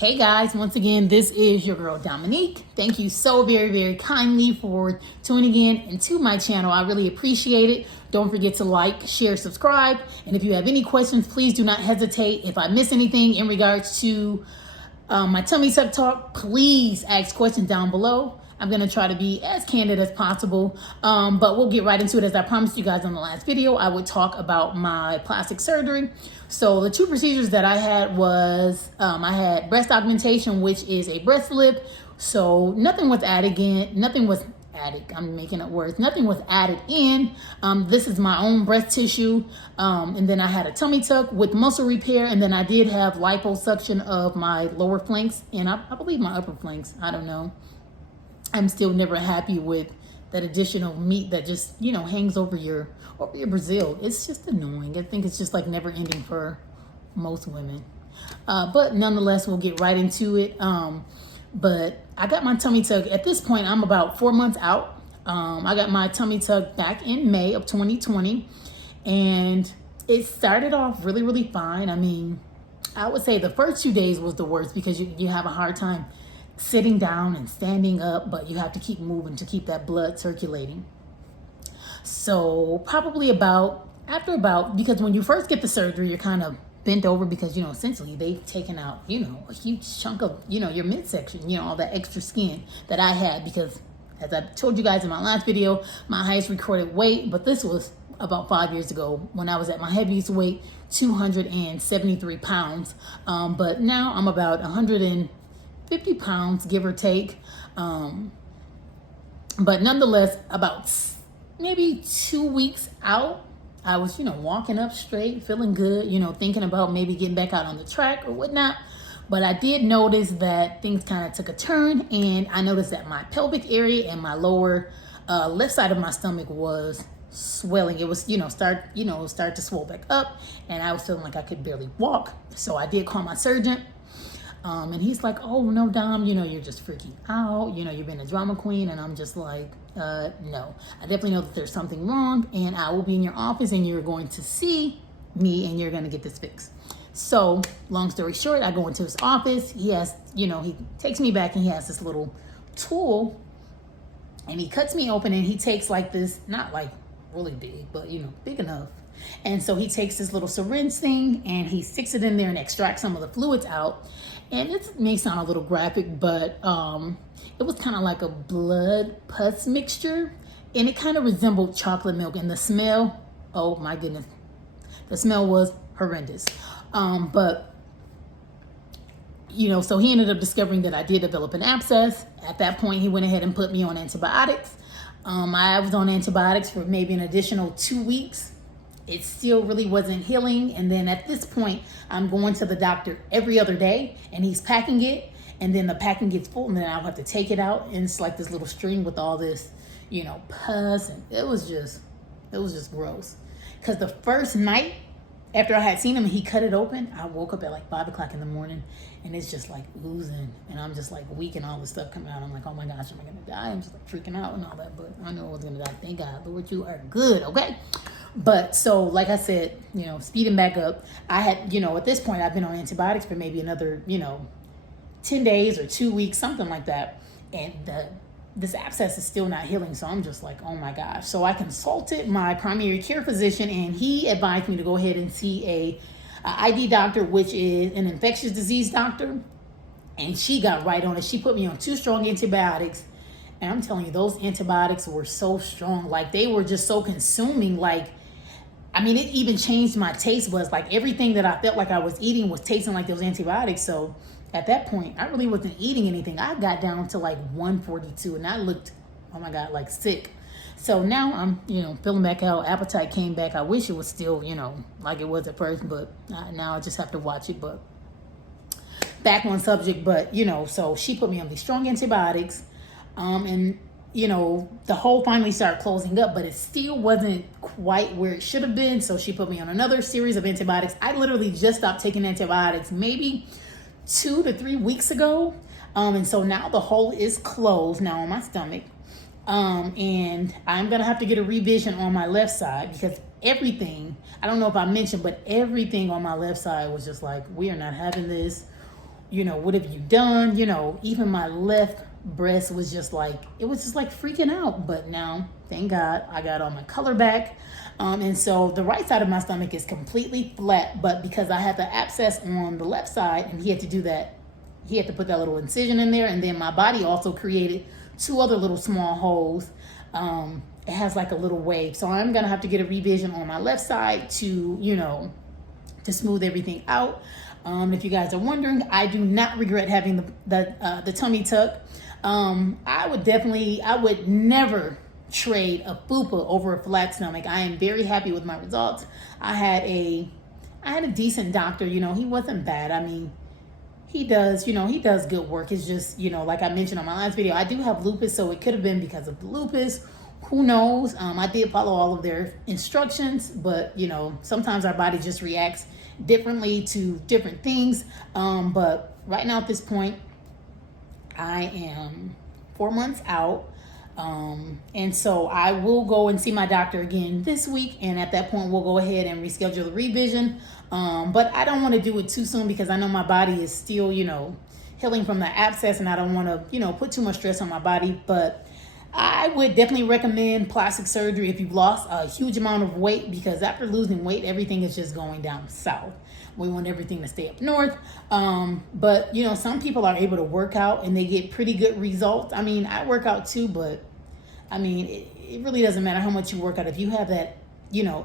Hey guys, once again, this is your girl Dominique. Thank you so very kindly for tuning in into my channel. I really appreciate it. Don't forget to like, share, subscribe. And if you have any questions, please do not hesitate. If I miss anything in regards to my tummy tuck talk, please ask questions down below. I'm going to try to be as candid as possible, but we'll get right into it. As I promised you guys on the last video, I would talk about my plastic surgery. So the two procedures that I had was, I had breast augmentation, which is a breast lip. So nothing was added in, nothing was added, I'm making up words, nothing was added in. This is my own breast tissue. And then I had a tummy tuck with muscle repair. And then I did have liposuction of my lower flanks and I believe my upper flanks. I don't know. I'm still never happy with that additional meat that just, you know, hangs over your Brazil. It's just annoying. I think it's just like never ending for most women. But nonetheless, we'll get right into it. But I got my tummy tuck. At this point, I'm about 4 months out. I got my tummy tuck back in May of 2020. And it started off really fine. I mean, I would say the first 2 days was the worst because you have a hard time sitting down and standing up, but you have to keep moving to keep that blood circulating. So probably after about, because when you first get the surgery, you're kind of bent over because, you know, essentially they've taken out, you know, a huge chunk of, you know, your midsection, you know, all that extra skin that I had because, as I told you guys in my last video, my highest recorded weight, but this was about 5 years ago when I was at my heaviest weight, 273 pounds. But now I'm about 150 pounds, give or take. But nonetheless, about maybe 2 weeks out, I was, you know, walking up straight, feeling good, you know, thinking about maybe getting back out on the track or whatnot. But I did notice that things kind of took a turn, and I noticed that my pelvic area and my lower left side of my stomach was swelling. It was, start to swell back up, and I was feeling like I could barely walk. So I did call my surgeon. And he's like, oh, no, Dom, you know, you're just freaking out. You know, you've been a drama queen. And I'm just like, no, I definitely know that there's something wrong. And I will be in your office and you're going to see me and you're going to get this fixed. So long story short, I go into his office. He has, you know, he takes me back and he has this little tool and he cuts me open and he takes like this, not like really big, but, you know, big enough. And so he takes this little syringe thing and he sticks it in there and extracts some of the fluids out. And it may sound a little graphic, but it was kind of like a blood pus mixture. And it kind of resembled chocolate milk. And the smell, oh my goodness, the smell was horrendous. But, you know, so he ended up discovering that I did develop an abscess. At that point, he went ahead and put me on antibiotics. I was on antibiotics for maybe an additional 2 weeks. It still really wasn't healing. And then at this point, I'm going to the doctor every other day and he's packing it. And then the packing gets full and then I'll have to take it out. And it's like this little string with all this, you know, pus. And it was just gross. Because the first night after I had seen him and he cut it open, I woke up at like 5 o'clock in the morning and it's just like oozing. And I'm just like weak and all this stuff coming out. I'm like, oh my gosh, am I going to die? I'm just like freaking out and all that. But I know I was going to die. Thank God. Lord, you are good. Okay. But so, like I said, you know, speeding back up, I had, you know, at this point, I've been on antibiotics for maybe another, you know, 10 days or 2 weeks, something like that. And this abscess is still not healing. So I'm just like, oh my gosh. So I consulted my primary care physician and he advised me to go ahead and see a ID doctor, which is an infectious disease doctor. And she got right on it. She put me on 2 strong antibiotics. And I'm telling you, those antibiotics were so strong. Like they were just so consuming. Like, I mean, it even changed my taste buds. Like everything that I felt like I was eating was tasting like those antibiotics. So at that point, I really wasn't eating anything. I got down to like 142 and I looked, oh my God, like sick. So now I'm, you know, feeling back out. Appetite came back. I wish it was still, you know, like it was at first, but now I just have to watch it. But back on subject, but, you know, so she put me on these strong antibiotics. And you know, the hole finally started closing up, but it still wasn't quite where it should have been. So she put me on another series of antibiotics. I literally just stopped taking antibiotics maybe 2 to 3 weeks ago. And so now the hole is closed now on my stomach. And I'm going to have to get a revision on my left side because everything, I don't know if I mentioned, but everything on my left side was just like, we are not having this. what have you done? Even my left breast was just like, it was just like freaking out. But now, thank God, I got all my color back. And so the right side of my stomach is completely flat, but because I had the abscess on the left side, and he had to do that, he had to put that little incision in there, and then my body also created 2 other little small holes. It has like a little wave. So I'm gonna have to get a revision on my left side to, to smooth everything out. If you guys are wondering, I do not regret having the tummy tuck. I would never trade a fupa over a flat stomach. I am very happy with my results. I had a decent doctor. He wasn't bad. I mean, he does good work. It's just, like I mentioned on my last video, I do have lupus, so it could have been because of the lupus. Who knows? I did follow all of their instructions, but sometimes our body just reacts differently to different things. But right now at this point, I am 4 months out. And so I will go and see my doctor again this week. And at that point, we'll go ahead and reschedule the revision. But I don't want to do it too soon because I know my body is still, healing from the abscess, and I don't want to, put too much stress on my body. But I would definitely recommend plastic surgery if you've lost a huge amount of weight, because after losing weight, everything is just going down south. We want everything to stay up north. But, some people are able to work out and they get pretty good results. I mean, I work out too, but I mean, it really doesn't matter how much you work out. If you have that,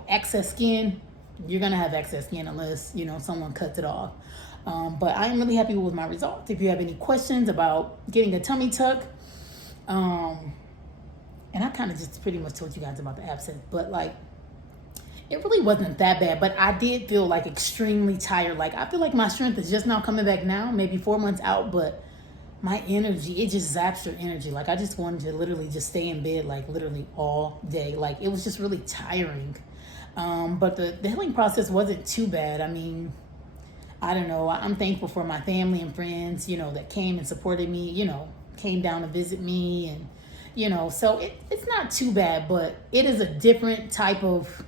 excess skin, you're going to have excess skin unless, someone cuts it off. But I am really happy with my results. If you have any questions about getting a tummy tuck, and I kind of just pretty much told you guys about the abscess, but like, it really wasn't that bad, but I did feel like extremely tired. Like, I feel like my strength is just now coming back now, maybe 4 months out, but my energy, it just zaps your energy. Like, I just wanted to literally just stay in bed, like literally all day. Like, it was just really tiring. But the healing process wasn't too bad. I mean, I don't know. I'm thankful for my family and friends, that came and supported me, came down to visit me, and, so it's not too bad, but it is a different type of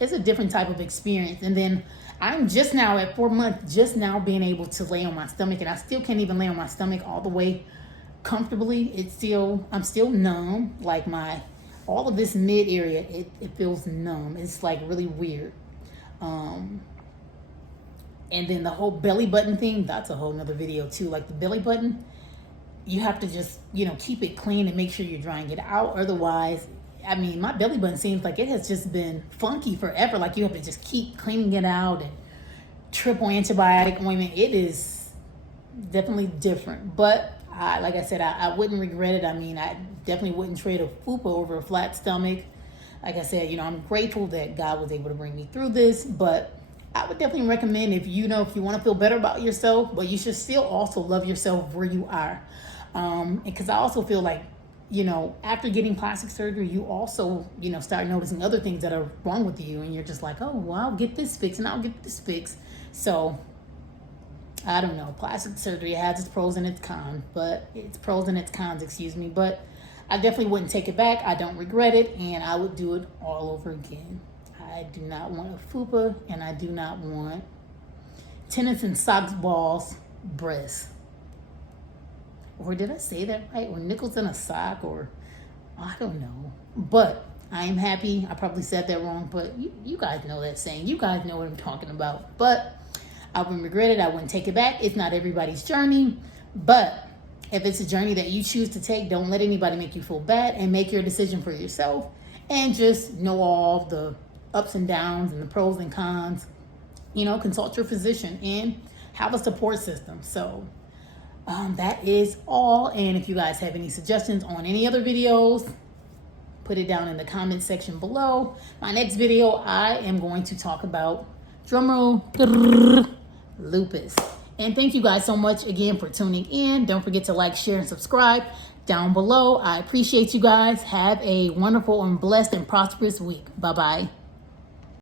experience. And then I'm just now at 4 months, just now being able to lay on my stomach, and I still can't even lay on my stomach all the way comfortably. I'm still numb. Like all of this mid area, it feels numb. It's like really weird. And then the whole belly button thing, that's a whole nother video too. Like the belly button, you have to just, keep it clean and make sure you're drying it out. Otherwise, I mean, my belly button seems like it has just been funky forever. Like you have to just keep cleaning it out and triple antibiotic ointment. It is definitely different. But like I said, I wouldn't regret it. I mean, I definitely wouldn't trade a fupa over a flat stomach. Like I said, I'm grateful that God was able to bring me through this. But I would definitely recommend if you want to feel better about yourself, but you should still also love yourself where you are. Because I also feel like, after getting plastic surgery, you also, start noticing other things that are wrong with you. And you're just like, oh, well, I'll get this fixed and I'll get this fixed. So I don't know. Plastic surgery has its pros and its cons, but I definitely wouldn't take it back. I don't regret it. And I would do it all over again. I do not want a fupa, and I do not want tennis and socks balls breasts. Or did I say that right? Or nickels in a sock, or I don't know. But I am happy. I probably said that wrong, but you guys know that saying. You guys know what I'm talking about. But I wouldn't regret it. I wouldn't take it back. It's not everybody's journey. But if it's a journey that you choose to take, don't let anybody make you feel bad, and make your decision for yourself. And just know all the ups and downs and the pros and cons. Consult your physician and have a support system. So that is all. And if you guys have any suggestions on any other videos, put it down in the comment section below. My next video, I am going to talk about, drumroll, lupus. And thank you guys so much again for tuning in. Don't forget to like, share, and subscribe down below. I appreciate you guys. Have a wonderful and blessed and prosperous week. Bye-bye.